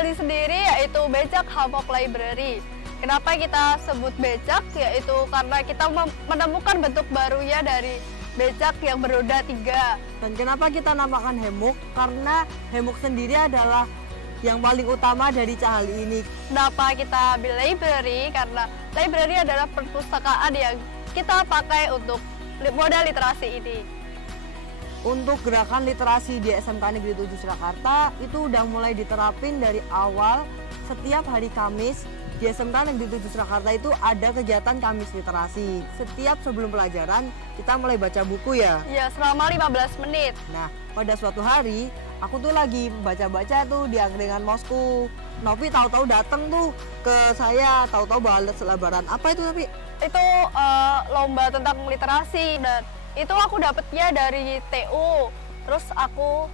Cali sendiri yaitu Becak Hamok Library. Kenapa kita sebut becak? Yaitu karena kita menemukan bentuk barunya dari becak yang beroda 3. Dan kenapa kita namakan Hemuk? Karena Hemuk sendiri adalah yang paling utama dari Cahali ini. Kenapa kita pilih library? Karena library adalah perpustakaan yang kita pakai untuk modal literasi ini. Untuk gerakan literasi di SMK Negeri 7 Surakarta itu udah mulai diterapin dari awal. Setiap hari Kamis di SMK Negeri 7 Surakarta itu ada kegiatan Kamis Literasi. Setiap sebelum pelajaran kita mulai baca buku ya. Ya, selama 15 menit. Nah, pada suatu hari aku tuh lagi baca-baca tuh di angkringan mosku. Novi tahu-tahu datang tuh ke saya, tahu-tahu balas lebaran. Apa itu Novi? Itu lomba tentang literasi, dan itu aku dapetnya dari TU. Terus aku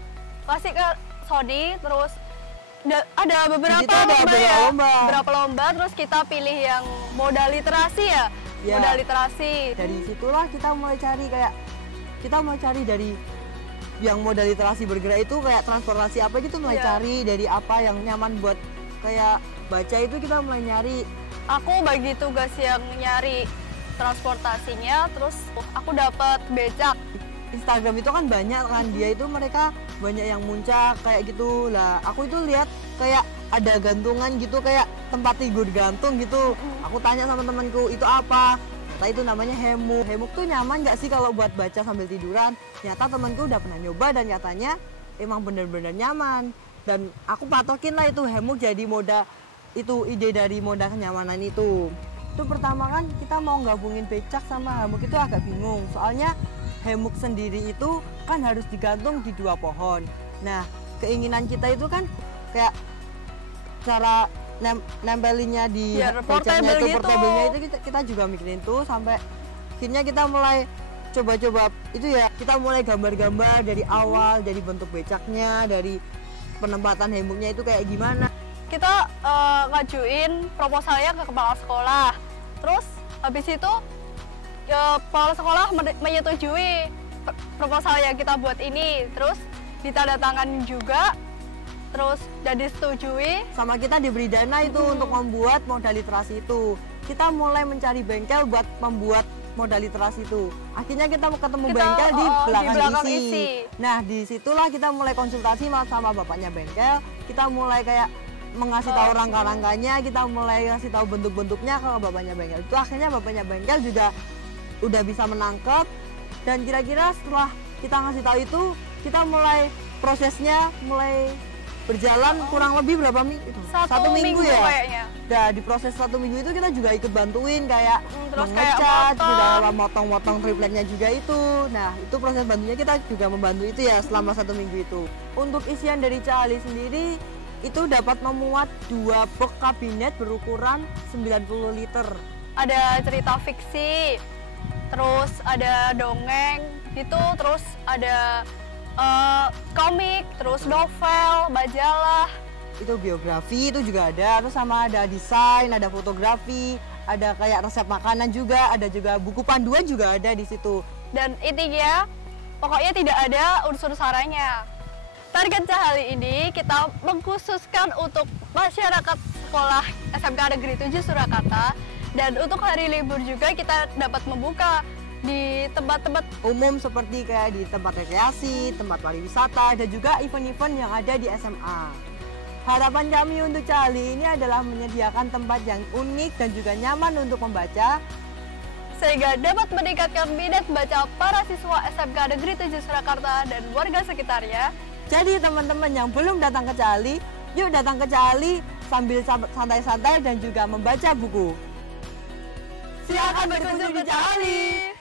kasih ke Sony, terus ada beberapa lomba, terus kita pilih yang modal literasi ya. Modal literasi. Dari situlah kita mulai cari dari yang modal literasi bergerak itu kayak transportasi apa gitu, mulai cari dari apa yang nyaman buat kayak baca itu kita mulai nyari. Aku bagi tugas yang nyari transportasinya, terus aku dapat becak. Instagram itu kan banyak kan, dia itu mereka banyak yang muncak kayak gitu lah. Aku itu lihat kayak ada gantungan gitu, kayak tempat tidur gantung gitu. Aku tanya sama temanku itu apa, ternyata itu namanya Hemuk. Hemuk tuh nyaman nggak sih kalau buat baca sambil tiduran? Ternyata temanku udah pernah nyoba dan katanya emang bener-bener nyaman. Dan aku patokin lah itu Hemuk jadi moda, itu ide dari moda kenyamanan itu. Itu pertama kan kita mau gabungin becak sama Hemuk itu agak bingung, soalnya Hemuk sendiri itu kan harus digantung di 2 pohon. Nah, keinginan kita itu kan kayak cara nempelinnya di becaknya itu, portable-nya itu kita juga mikirin tuh, sampai akhirnya kita mulai coba-coba itu ya, kita mulai gambar-gambar dari awal, dari bentuk becaknya, dari penempatan Hemuknya itu kayak gimana. Kita ngajuin proposalnya ke kepala sekolah, terus habis itu kepala sekolah menyetujui proposal yang kita buat ini, terus ditandatangani juga, terus dan disetujui. Sama kita diberi dana itu untuk membuat modal literasi itu. Kita mulai mencari bengkel buat membuat modal literasi itu. Akhirnya kita ketemu bengkel di belakang isi. Nah, disitulah kita mulai konsultasi sama bapaknya bengkel. Kita mulai kayak mengasih tahu rangka-rangkanya, kita mulai ngasih tahu bentuk-bentuknya ke bapaknya bengkel. Itu akhirnya bapaknya bengkel juga udah bisa menangkap, dan kira-kira setelah kita ngasih tahu itu, kita mulai prosesnya mulai berjalan kurang lebih berapa minggu? Satu minggu ya. Kayaknya. Nah, di proses 1 minggu itu kita juga ikut bantuin kayak mengecat, juga motong-motong tripleknya juga itu. Nah, itu proses bantunya kita juga membantu itu ya selama 1 minggu itu. Untuk isian dari Cahali sendiri itu dapat memuat 2 box kabinet berukuran 90 liter. Ada cerita fiksi, terus ada dongeng gitu, terus ada komik, terus novel, majalah. Itu biografi itu juga ada, terus sama ada desain, ada fotografi, ada kayak resep makanan juga, ada juga buku panduan juga ada di situ. Dan intinya pokoknya tidak ada unsur saranya. Target Cahali ini kita mengkhususkan untuk masyarakat sekolah SMK Negeri 7 Surakarta, dan untuk hari libur juga kita dapat membuka di tempat-tempat umum seperti kayak di tempat rekreasi, tempat pariwisata, dan juga event-event yang ada di SMA. Harapan kami untuk Cahali ini adalah menyediakan tempat yang unik dan juga nyaman untuk membaca, sehingga dapat meningkatkan minat baca para siswa SMK Negeri 7 Surakarta dan warga sekitarnya. Jadi teman-teman yang belum datang ke Cahali, yuk datang ke Cahali sambil santai-santai dan juga membaca buku. Silakan berkunjung ke Cahali.